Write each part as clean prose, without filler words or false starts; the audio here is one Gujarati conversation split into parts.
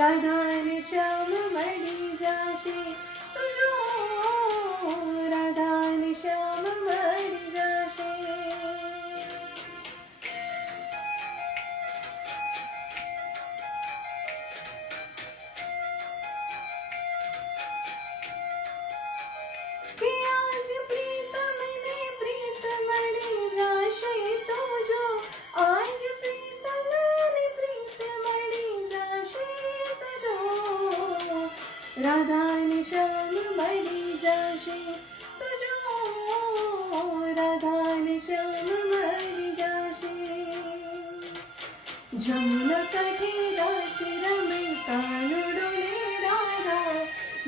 રાધા અને શ્યામ મળી જશે તો જો, રાધા અને શ્યામ મળી જશે. કે આજ પ્રીતમને પ્રીત મળી જશે તો જો, આજ પ્રીતમને પ્રીત મળી જશે તો જો, રાધા અને શ્યામ મળી જશે તો જો, રાધા અને શ્યામ મળી જશે. જમુના કાંઠે રાસ રમે કાનુડો ને રાધા,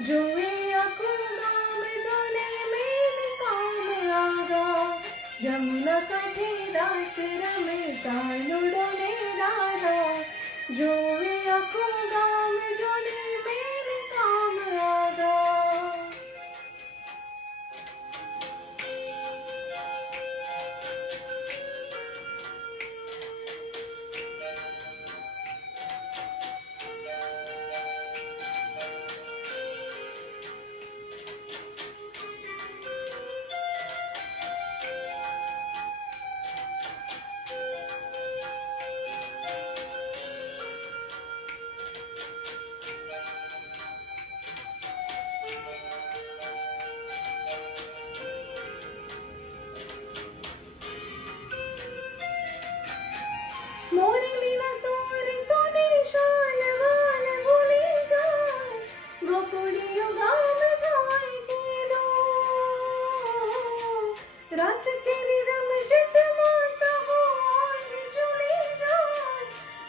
જોવે આખું ગામ જોને મેલ કામ આગા. જમુના કાંઠે રાસ રમે કાનુડો ને રાધા, જોવે આખું ગામ જોને મેલ કામ આગા. મોરલીના સોર સોને શાન વાલ ભૂલી જાય, ગોકુળિયો ગામ થાય કેલો. રાસ કેરી રમઝટમાં સહુ આજ જોડી જાય,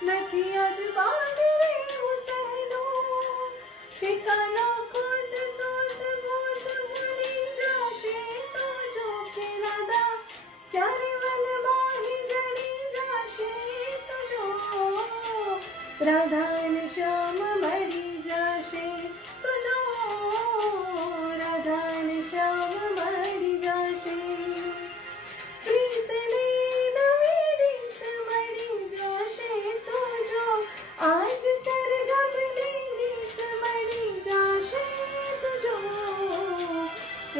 નથી આજ બાદ રહેવું સહેલું. ઠેકાનો ખુદ સોત ગોત ભૂલી જશે તો જો, કે રાધા ત્યારે વનમાહી જડી જશે તો જો, રાધા અને શ્યામ મળી જશે તો જો, રાધા અને શ્યામ મળી જશે. પ્રીતને નવી રીત મળી જશે તો જો, આજ સરગમની ગીત મળી જશે તો જો,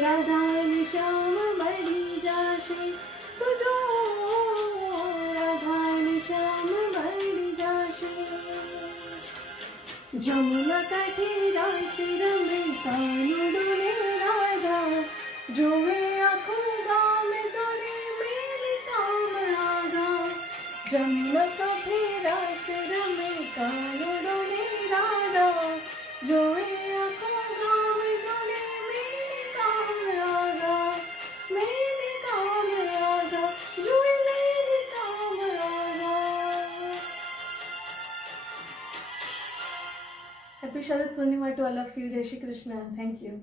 રાધા અને શ્યામ મળી જશે તો જો, રાધા અને શ્યામ મળી જશે. જમુના કાંઠે રાસ રમે કાનુડો ને રાધા, જોવે આખું ગામ જોને મેલ કામ આગા. જમુના કાંઠે રાસ રમે કાનુડો ને રાધા, જોવે આખું ગામ જોને મેલ કામ આગા. મેલ કામ આગા, જોવે મેલ કામ આગા. Happy Sharad Purnima to all of you. Jai Shri Krishna. Thank you.